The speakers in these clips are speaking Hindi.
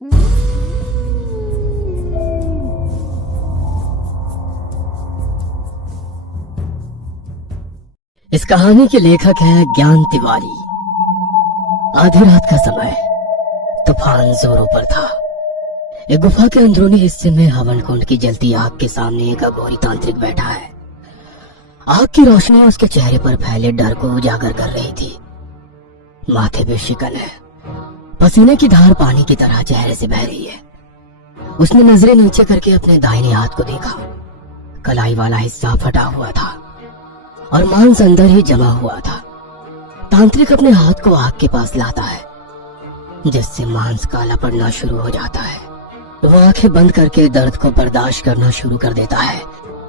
इस कहानी के लेखक है ज्ञान तिवारी। आधी रात का समय, तूफान जोरों पर था। एक गुफा के अंदरूनी हिस्से में हवन कुंड की जलती आग के सामने एक अघोरी तांत्रिक बैठा है। आग की रोशनी उसके चेहरे पर फैले डर को उजागर कर रही थी। माथे पे शिकन है, पसीने की धार पानी की तरह चेहरे से बह रही है। उसने नजरें नीचे करके अपने दाहिने हाथ को देखा। कलाई वाला हिस्सा फटा हुआ था और मांस अंदर ही जमा हुआ था। तांत्रिक अपने हाथ को आग के पास लाता है, जिससे मांस काला पड़ना शुरू हो जाता है। वो आंखें बंद करके दर्द को बर्दाश्त करना शुरू कर देता है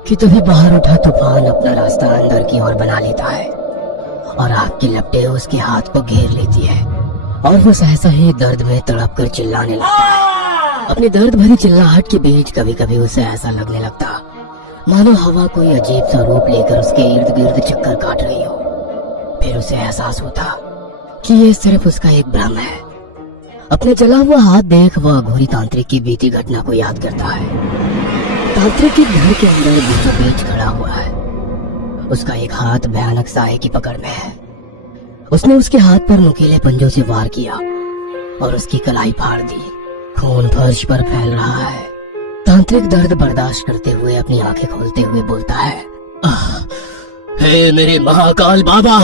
कि तभी बाहर उठा तूफान अपना रास्ता अंदर की ओर बना लेता है और आग की लपटें उसके हाथ को घेर लेती है और वो सहसा ही दर्द में तड़प कर चिल्लाने लगता है। अपनी दर्द भरी चिल्लाहट के बीच कभी कभी उसे ऐसा लगने लगता मानो हवा कोई अजीब सा रूप लेकर उसके इर्द गिर्द चक्कर काट रही हो। फिर उसे एहसास होता कि ये सिर्फ उसका एक भ्रम है। अपने जला हुआ हाथ देख वह अघोरी तांत्रिक की बीती घटना को याद करता है। तांत्रिक के घर के अंदर बीचों बीच खड़ा हुआ है। उसका एक हाथ भयानक साए की पकड़ में है। उसने उसके हाथ पर नुकीले पंजों से वार किया और उसकी कलाई फाड़ दी। खून फर्श पर फैल रहा है। तांत्रिक दर्द बर्दाश्त करते हुए अपनी आंखें खोलते हुए बोलता है, हे मेरे महाकाल बाबा,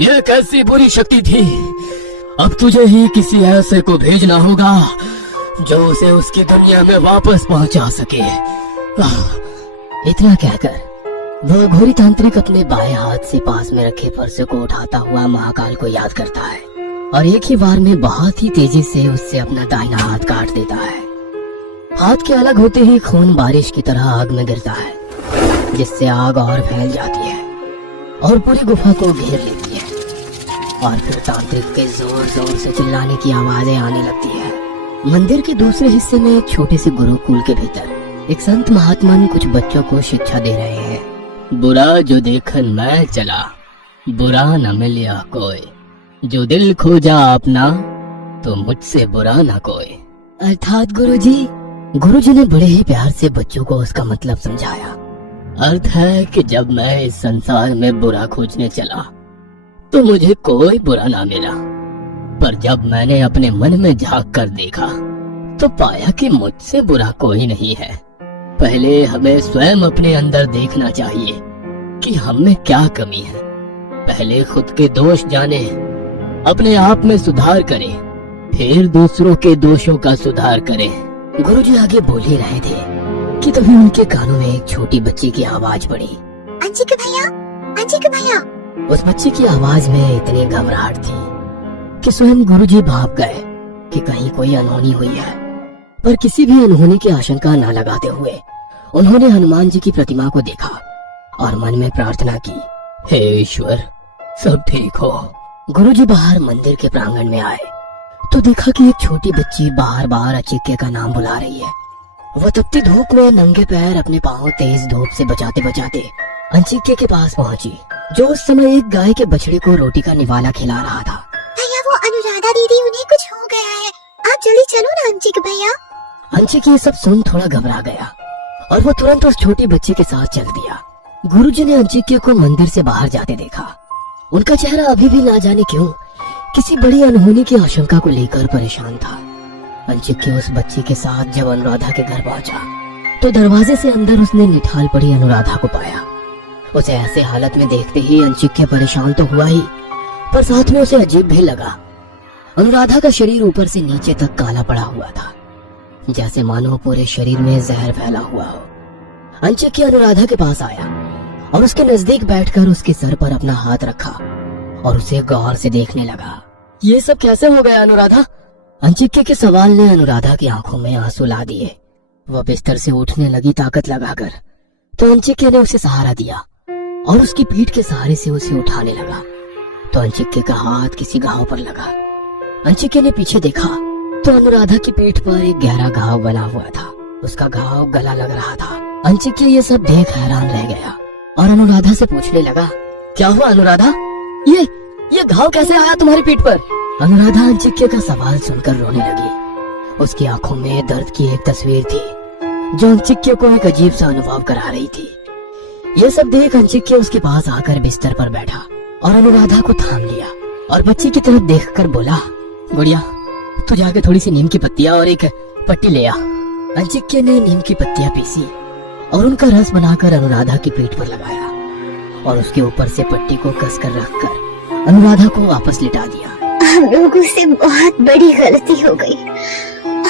यह कैसी बुरी शक्ति थी। अब तुझे ही किसी ऐसे को भेजना होगा जो उसे उसकी दुनिया में वापस पहुंचा सके। इतना कहकर वह घोरी तांत्रिक अपने बाएं हाथ से पास में रखे फर्श को उठाता हुआ महाकाल को याद करता है और एक ही बार में बहुत ही तेजी से उससे अपना दाहिना हाथ काट देता है। हाथ के अलग होते ही खून बारिश की तरह आग में गिरता है, जिससे आग और फैल जाती है और पूरी गुफा को घेर लेती है। और फिर तांत्रिक के जोर जोर से चिल्लाने की आवाजें आने लगती है। मंदिर के दूसरे हिस्से में एक छोटे से गुरुकुल के भीतर एक संत महात्मा कुछ बच्चों को शिक्षा दे रहे हैं। बुरा जो देखन मैं चला, बुरा न मिलिया कोई, जो दिल खोजा अपना, तो मुझसे बुरा न कोई। अर्थात गुरुजी ने बड़े ही प्यार से बच्चों को उसका मतलब समझाया। अर्थ है कि जब मैं इस संसार में बुरा खोजने चला तो मुझे कोई बुरा ना मिला, पर जब मैंने अपने मन में झांक कर देखा तो पाया कि मुझसे बुरा कोई नहीं है। पहले हमें स्वयं अपने अंदर देखना चाहिए कि हम में क्या कमी है। पहले खुद के दोष जाने, अपने आप में सुधार करें, फिर दूसरों के दोषों का सुधार करें। गुरुजी आगे बोल ही रहे थे कि तभी उनके कानों में एक छोटी बच्ची की आवाज पड़ी, अंशिक भैया। उस बच्ची की आवाज में इतनी घबराहट थी कि स्वयं गुरुजी भाप गए कि कहीं कोई अनहोनी हुई है। पर किसी भी अनहोनी की आशंका न लगाते हुए उन्होंने हनुमान जी की प्रतिमा को देखा और मन में प्रार्थना की, हे ईश्वर, सब ठीक हो। गुरुजी बाहर मंदिर के प्रांगण में आए तो देखा कि एक छोटी बच्ची बार बार अचिक्य का नाम बुला रही है। वह तपती धूप में नंगे पैर अपने पांव तेज धूप से बचाते बचाते अंचिक्य के पास पहुंची, जो उस समय एक गाय के बछड़े को रोटी का निवाला खिला रहा था। भैया, वो अनुराधा दीदी, उन्हें कुछ हो गया है, आप जल्दी चलो ना अंशिक भैया। अंशिक ये सब सुन थोड़ा घबरा गया और वो तुरंत उस छोटी बच्ची के साथ चल दिया। गुरुजी ने अंशिक को मंदिर से बाहर जाते देखा। उनका चेहरा अभी भी ना जाने क्यों किसी बड़ी अनहोनी की आशंका को लेकर परेशान था। अंशिक उस बच्ची के साथ जब अनुराधा के घर पहुंचा तो दरवाजे से अंदर उसने निठाल पड़ी अनुराधा को पाया। उसे ऐसे हालत में देखते ही अंशिक परेशान तो हुआ ही, पर साथ में उसे अजीब भी लगा। अनुराधा का शरीर ऊपर से नीचे तक काला पड़ा हुआ था, जैसे मानो पूरे शरीर में जहर फैला हुआ हो। अंशिक अनुराधा के पास आया और उसके नजदीक बैठकर उसके सर पर अपना हाथ रखा और उसे गौर से देखने लगा। ये सब कैसे हो गया अनुराधा? अंशिक के सवाल ने अनुराधा की आंखों में आंसू ला दिए। वह बिस्तर से उठने लगी ताकत लगाकर, तो अंशिक ने उसे सहारा दिया और उसकी पीठ के सहारे से उसे उठाने लगा। तो अंशिक का हाथ किसी घाव पर लगा। अंशिक ने पीछे देखा तो अनुराधा की पीठ पर एक गहरा घाव बना हुआ था। उसका घाव गला लग रहा था। अंशिक ये सब देख हैरान रह गया और अनुराधा से पूछने लगा, क्या हुआ अनुराधा? ये घाव कैसे आया तुम्हारी पीठ पर? अनुराधा अंशिक का सवाल सुनकर रोने लगी। उसकी आंखों में दर्द की एक तस्वीर थी जो अंचिक्य को एक अजीब सा अनुभव करा रही थी। यह सब देख अंचिक्य उसके पास आकर बिस्तर पर बैठा और अनुराधा को थाम लिया और बच्ची की तरफ देखकर बोला, गुड़िया तू जाके थोड़ी सी नीम की पत्तियां और एक पट्टी ले आ। अंचिक्य ने नीम की पत्तियां पीसी और उनका रस बनाकर अनुराधा की पीठ पर लगाया और उसके ऊपर से पट्टी को कसकर रखकर अनुराधा को वापस लिटा दिया। हम लोगों से बहुत बड़ी गलती हो गई।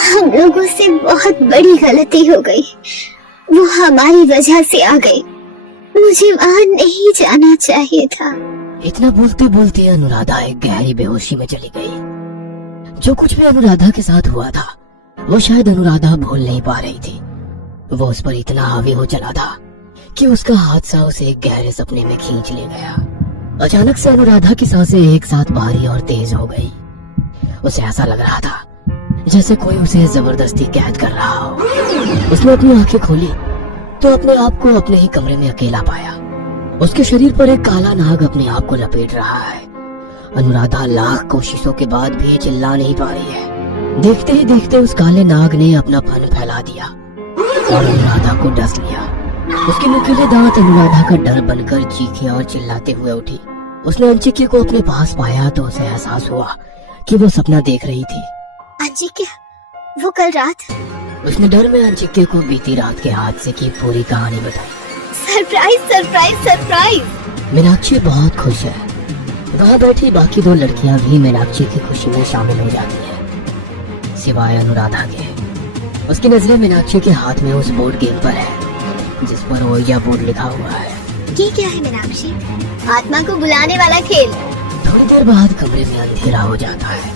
हम लोगों से बहुत बड़ी गलती हो गई। वो हमारी वजह से आ गई। मुझे वहाँ नहीं जाना चाहिए था। इतना बोलते बोलते अनुराधा एक गहरी बेहोशी में चली गई। जो कुछ भी अनुराधा के साथ हुआ था वो शायद अनुराधा भूल नहीं पा रही थी। वो उस पर इतना हावी हो चला था कि उसका हादसा उसे एक गहरे सपने में खींच ले गया। अचानक से अनुराधा की सांसें एक साथ भारी और तेज हो गई। उसे ऐसा लग रहा था जैसे कोई उसे जबरदस्ती कैद कर रहा हो। उसने अपनी आंखें खोली तो अपने आप को अपने ही कमरे में अकेला पाया। उसके शरीर पर एक काला नाग अपने आप को लपेट रहा है। अनुराधा लाख कोशिशों के बाद भी चिल्ला नहीं पा रही है। देखते ही देखते उस काले नाग ने अपना फन फैला दिया और अनुराधा को डस लिया। उसके नुकीले दांत अनुराधा का डर बनकर चीखे और चिल्लाते हुए उठी। उसने अंचिक्य को अपने पास पाया तो उसे एहसास हुआ कि वो सपना देख रही थी। अंचिक्य, वो कल रात। उसने डर में अंचिक्य को बीती रात के हादसे की पूरी कहानी बताई। Surprise surprise surprise. मीनाक्षी बहुत खुश है। वहाँ बैठी बाकी दो लड़कियाँ भी मीनाक्षी की खुशी में शामिल हो जाती है सिवाय अनुराधा के। उसकी नजरें मीनाक्षी के हाथ में उस बोर्ड गेम पर है जिस पर ओइजा बोर्ड लिखा हुआ है। ये क्या है मीनाक्षी? आत्मा को बुलाने वाला खेल। थोड़ी देर बाद कमरे में अंधेरा हो जाता है।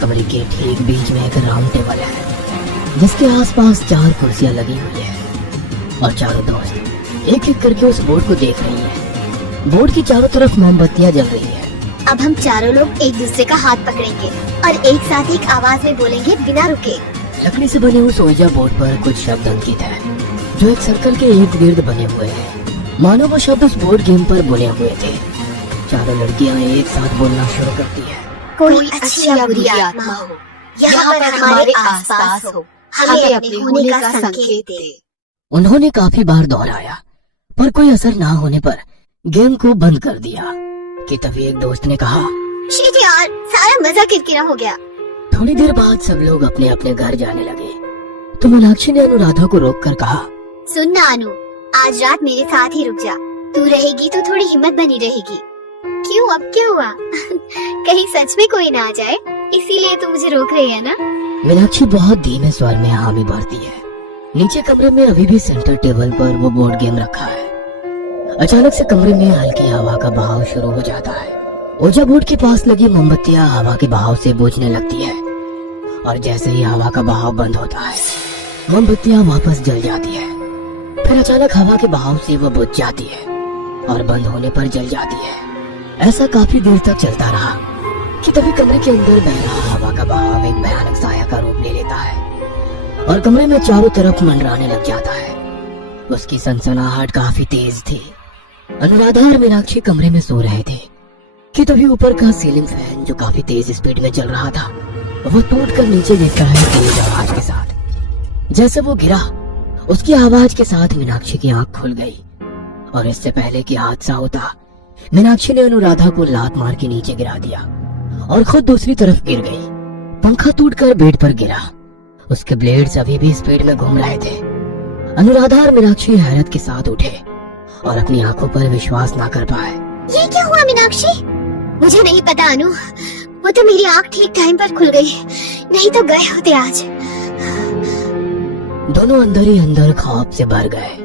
कमरे के ठीक बीच में एक राउंड टेबल है जिसके आसपास 4 कुर्सियां लगी हुई है और चारों दोस्त एक एक करके उस बोर्ड को देख रही है। बोर्ड की चारों तरफ मोमबत्तियां जल रही है। अब हम चारों लोग एक दूसरे का हाथ पकड़ेंगे और एक साथ एक आवाज में बोलेंगे बिना रुके। लकड़ी से बने उस ओइजा बोर्ड पर कुछ शब्द अंकित है जो एक सर्कल के इर्द गिर्द बने हुए हैं। मानो वो शब्द उस बोर्ड गेम पर बुने हुए थे। चारों लड़कियां एक साथ बोलना शुरू करती है। कोई अच्छी या बुरी आत्मा हो, यहाँ पर हमारे आसपास हो, हमें अपने होने का संकेत दे। उन्होंने काफी बार दोहराया पर कोई असर ना होने पर गेम को बंद कर दिया कि तभी एक दोस्त ने कहा, शिट यार, सारा मजा किरकिरा हो गया। थोड़ी देर बाद सब लोग अपने अपने घर जाने लगे तो मीनाक्षी ने अनुराधा को रोककर कहा, सुन ना अनु, आज रात मेरे साथ ही रुक जा। तू रहेगी तो थोड़ी हिम्मत बनी रहेगी। क्यों, अब क्या हुआ? कहीं सच में कोई ना आ जाए, इसीलिए तू मुझे रोक रही है ना? मीनाक्षी बहुत धीमे स्वर में हामी भरती है। नीचे कमरे में अभी भी सेंटर टेबल पर वो बोर्ड गेम रखा है। अचानक से कमरे में हल्की हवा का बहाव शुरू हो जाता है। ओजा बोर्ड के पास लगी मोमबत्तियां हवा के बहाव से बुझने लगती है और जैसे ही हवा का बहाव बंद होता है मोमबत्तियां वापस जल जाती है। फिर अचानक हवा के बहाव से वो बुझ जाती है और बंद होने पर जल जाती है। ऐसा काफी देर तक चलता रहा कि तभी कमरे के अंदर बह रहा हवा का बहाव एक भयानक साया का रूप ले लेता है और कमरे में चारों तरफ मंडराने लग जाता है। उसकी सनसनाहट काफी तेज थी। अनुराधा और मीनाक्षी कमरे में सो रहे थे कि तभी ऊपर का सीलिंग फैन जो काफी तेज स्पीड में चल रहा था वो टूटकर नीचे गिरता है तेज आवाज के साथ। जैसे वो गिरा उसकी आवाज के साथ मीनाक्षी की आंख खुल गई और इससे पहले कि हादसा होता मीनाक्षी ने अनुराधा को लात मार के नीचे गिरा दिया और खुद दूसरी तरफ गिर गई। पंखा टूटकर बेड पर गिरा। उसके ब्लेड्स अभी भी स्पीड में घूम रहे थे। अनुराधा और मीनाक्षी हैरत के साथ उठे और अपनी आंखों पर विश्वास ना कर पाए। ये क्या हुआ मीनाक्षी? मुझे नहीं पता अनु, वो तो मेरी आंख ठीक टाइम पर खुल गई, नहीं तो गए होते आज। दोनों अंदर ही अंदर खौफ से भर गए।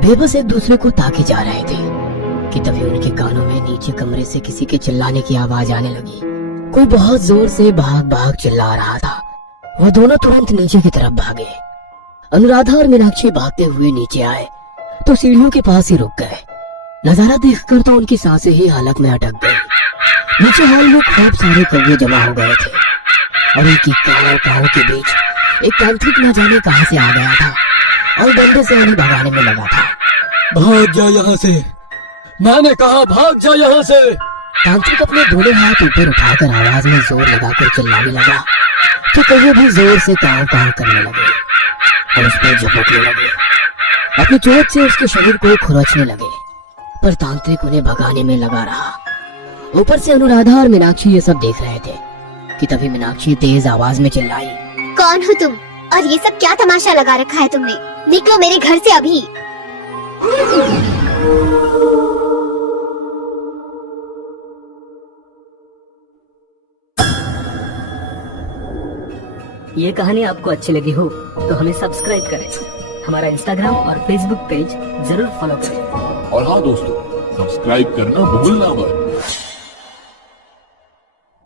बेबस एक दूसरे को ताके जा रहे थे कि तभी उनके कानों में नीचे कमरे से किसी के चिल्लाने की आवाज आने लगी। कोई बहुत जोर से भाग भाग चिल्ला रहा था। वो दोनों तुरंत नीचे की तरफ भागे। अनुराधा और मीनाक्षी भागते हुए नीचे आए तो सीढ़ियों के पास ही रुक गए। नजारा देखकर तो उनकी सांसें ही हालत में अटक गई। नीचे हॉल में खूब सारे कौवे जमा हो गए थे और उनकी कानों के बीच एक तांत्रिक न जाने कहां से आ गया था और डंडे से उन्हें भगाने में लगा था। भाग जा यहाँ से, मैंने कहा भाग जा यहाँ से। तांत्रिक अपने दोनों हाथ ऊपर उठाकर आवाज में जोर लगाकर चिल्लाने लगा तो कहीं भी जोर से काव काव करने लगे और उस पर झपकने लगे। अपनी चोट से उसके शरीर को खुरचने लगे, पर तांत्रिक उन्हें भगाने में लगा रहा। ऊपर से अनुराधा और मीनाक्षी ये सब देख रहे थे कि तभी मीनाक्षी तेज आवाज में चिल्लाई, कौन हो तुम और ये सब क्या तमाशा लगा रखा है तुमने? निकलो मेरे घर से अभी। ये कहानी आपको अच्छी लगी हो तो हमें सब्सक्राइब करें, हमारा इंस्टाग्राम और फेसबुक पेज जरूर फॉलो करें। और हाँ दोस्तों, सब्सक्राइब करना भूलना मत।